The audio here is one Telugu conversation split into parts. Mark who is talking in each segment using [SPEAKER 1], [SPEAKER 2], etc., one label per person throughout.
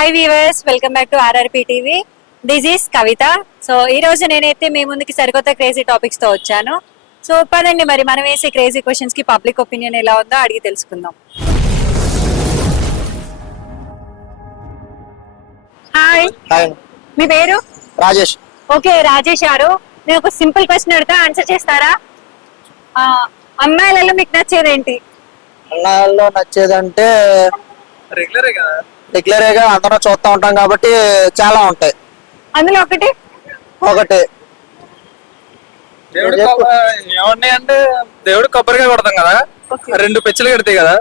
[SPEAKER 1] Hi viewers welcome back to RRP TV this is Kavitha so ఈ రోజు నేనైతే మీ ముందుకి సరికొత్త క్రేజీ టాపిక్స్తో వచ్చాను. సో పదండి మరి మనం వేసే క్రేజీ క్వశ్చన్స్కి పబ్లిక్ ఒపీనియన్ ఎలా ఉందో అడిగి తెలుసుకుందాం. హాయ్
[SPEAKER 2] హాయ్
[SPEAKER 1] మీ పేరు?
[SPEAKER 2] రాజేష్.
[SPEAKER 1] ఓకే రాజేష్ గారు. నేను ఒక సింపుల్ క్వశ్చన్ అడుగుతా ఆన్సర్ చేస్తారా? ఆ, అమ్మాయిలలో మీకు నచ్చేది ఏంటి
[SPEAKER 2] అన్నాల్లో నచ్చేదంటే
[SPEAKER 3] రెగ్యులరే కదా.
[SPEAKER 2] రెగ్యులర్గా అందరం చూస్తూ ఉంటాం కాబట్టి చాలా ఉంటాయి.
[SPEAKER 1] అందులో ఒకటి?
[SPEAKER 2] ఒకటి.
[SPEAKER 3] దేవుడు ఏమన్నాయి అంటే దేవుడు కొబ్బరికాయ కొడతాం కదా. రెండు పెచ్చులు కడతాయి కదా?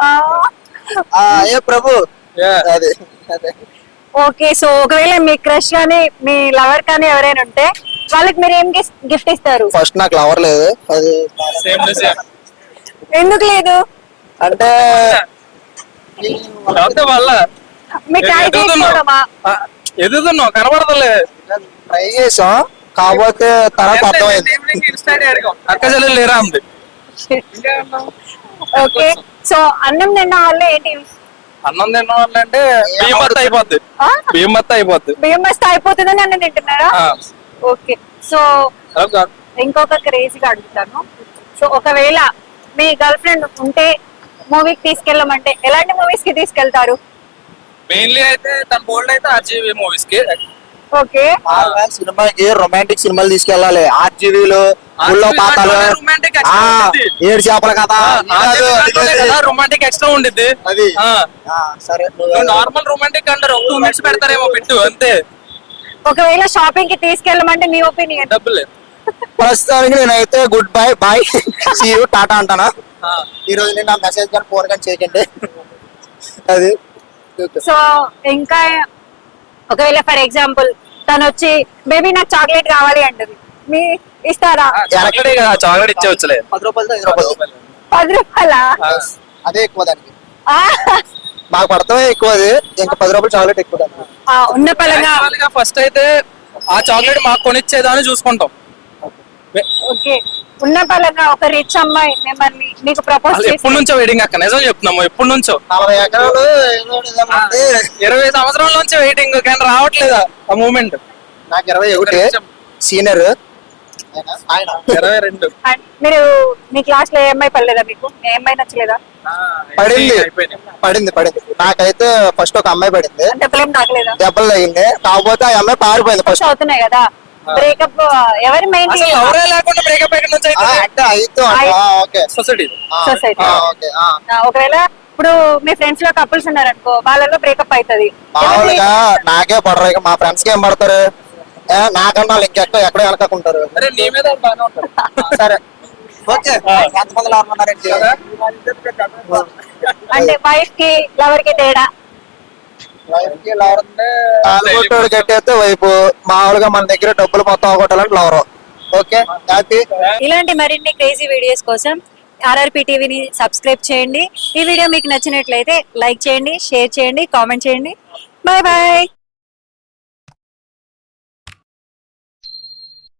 [SPEAKER 1] ఆ,
[SPEAKER 2] ఆ ఏ ప్రభు. అది అదే.
[SPEAKER 1] ఓకే సో ఒకవేళ మీ క్రష్ కానీ మీ లవర్ కానీ ఎవరైనా ఉంటే వాళ్ళకి మీరు ఏం గిఫ్ట్ ఇస్తారు?
[SPEAKER 2] ఫస్ట్ నాకు లవర్ లేదు. అది
[SPEAKER 3] సేమ్ టు సేమ్
[SPEAKER 1] ఎందుకు లేదు?
[SPEAKER 2] అంటే
[SPEAKER 1] ట్రై చేసుకోవడమా
[SPEAKER 3] ఎదుగుతున్నావు? కనబడతలే.
[SPEAKER 2] ట్రై చేసాం కాకపోతే తర్వాత అర్థమైంది.
[SPEAKER 3] అక్క చెల్లెలు లేరా అంది.
[SPEAKER 1] ఓకే సో అన్నం తిన్న వల్ల ఏంటి
[SPEAKER 3] అన్నం తిన్న వాళ్ళు అంటే బియ్యం మత్త అయిపోద్ది.
[SPEAKER 1] ఆ?
[SPEAKER 3] బియ్యం మత్త అయిపోద్ది.
[SPEAKER 1] బియ్యం మస్తు అయిపోతుందని అన్నం తింటున్నారా. Okay so. ఇంకొక క్రేజీగా అడుగుతాను. సో ఒకవేళ మీ గర్ల్ ఫ్రెండ్ ఉంటే మూవీకి తీసుకెళ్ళమంటే ఎలాంటి మూవీస్కి తీసుకెళ్తారు?
[SPEAKER 3] మెయిన్లీ అయితే తన బోల్డ్ అయితే ఆర్జీవీ మూవీస్కి.
[SPEAKER 1] ఓకే.
[SPEAKER 2] సినిమాకి రొమాంటిక్ సినిమాలు తీసుకెళ్ళాలి. ఆర్జీవీలు
[SPEAKER 3] RGV
[SPEAKER 2] పాతాలు. ఏడు చేపల కథ.
[SPEAKER 3] రొమాంటిక్ ఎక్స్ట్రా ఉండిద్ది.
[SPEAKER 2] అది. సరే
[SPEAKER 3] నార్మల్ రొమాంటిక్ అంటారు. టూ మినిట్స్ పెడతారేమో పెట్టు అంతే.
[SPEAKER 1] ఒకవేళ షాపింగ్కి తీసుకెళ్ళమంటే మీ ఒపీనియన్
[SPEAKER 3] డబ్బులే.
[SPEAKER 2] ప్రస్తుతానికి నేనైతే good bye bye see you Tata అంటానా? ఈ రోజు నేను నా మెసేజ్ కానీ ఫోన్ కానీ చేయకండి. అది
[SPEAKER 1] సో ఇంకా ఒకవేళ ఫర్ ఎగ్జాంపుల్ తను వచ్చి బేబీ నాకు చాక్లెట్ కావాలి అంటది. మీ ఇస్తారా?
[SPEAKER 3] చాక్లెట్ ఇచ్చేవచ్చులే
[SPEAKER 2] పది రూపాయలతో ఐదు రూపాయలు.
[SPEAKER 1] పది రూపాయలా.
[SPEAKER 2] అదే ఎక్కువ దానికి.
[SPEAKER 1] ఆ,
[SPEAKER 2] మాకు పడతామే ఎక్కువ అది. ఇంకా పది రూపాయలు చాక్లెట్ ఎక్కువ
[SPEAKER 1] ఉన్న పలంగా
[SPEAKER 3] ఫస్ట్ అయితే ఆ చాక్లెట్ మాకు కొనిచ్చేదాన్ని చూసుకుంటాం.
[SPEAKER 1] ఓకే. ఉన్న పలంగా ఒక రిచ్ అమ్మాయి మిమ్మల్ని మీకు ప్రపోజ్
[SPEAKER 3] ఎప్పటి నుంచో వెయిటింగ్ అక్క? నిజం చెప్తున్నాము ఎప్పటి నుంచో? ఇరవై సంవత్సరాల నుంచి వెయిటింగ్ కానీ రావట్లేదా ఆ మూమెంట్
[SPEAKER 2] నాకు ఇరవై ఒకటి సీనియర్
[SPEAKER 3] ఇరవై రెండు.
[SPEAKER 1] మీరు మీ క్లాస్లో ఏ అమ్మాయి పడలేదా మీకు? ఏ అమ్మాయి నచ్చలేదా?
[SPEAKER 2] పడింది. పడింది పడింది. నాకైతే ఫస్ట్ ఒక అమ్మాయి పడింది.
[SPEAKER 1] దెబ్బలేం తాకలేదా
[SPEAKER 2] దెబ్బలు తగింది కాకపోతే ఆ అమ్మాయి పారిపోయింది ఫస్ట్
[SPEAKER 1] అవుతున్నాయి కదా. బ్రేకప్ ఎవరి మెయిన్
[SPEAKER 3] ఎవరే లేకుండా బ్రేకప్ ఎక్కడి నుంచి అయితే
[SPEAKER 2] అంటే. అయితే ఓకే.
[SPEAKER 3] సొసైటీ
[SPEAKER 1] సొసైటీ
[SPEAKER 2] ఓకే
[SPEAKER 1] ఒకవేళ ఇప్పుడు మీ ఫ్రెండ్స్లో కపుల్స్ ఉన్నారనుకో వాళ్ళలో బ్రేకప్ అవుతుంది
[SPEAKER 2] మామూలుగా నాకే పడరు. ఇక మా ఫ్రెండ్స్కి ఏం పడతారు? నాకన్నా ఇంకెక్కడ ఎక్కడ వెనకకుంటారు.
[SPEAKER 3] అరే నీ మీద బాగానే ఉంటారు.
[SPEAKER 2] సరే. ఓకే. ఎంతమంది లాభం ఉన్నారండి.
[SPEAKER 1] అంటే వైఫ్కి లవర్కి తేడా?
[SPEAKER 2] తాలుగొట్టోడు కట్టేస్తే వైపు మామూలుగా మన దగ్గర డబ్బులు మొత్తం అవగొట్టాలంటే లవరు. ఓకే? హ్యాపీ?
[SPEAKER 1] ఇలాంటి మరిన్ని క్రేజీ వీడియోస్ కోసం ఆర్ఆర్పి టీవీని సబ్స్క్రైబ్ చేయండి. ఈ వీడియో మీకు నచ్చినట్లయితే లైక్ చేయండి షేర్ చేయండి కామెంట్ చేయండి. Bye bye.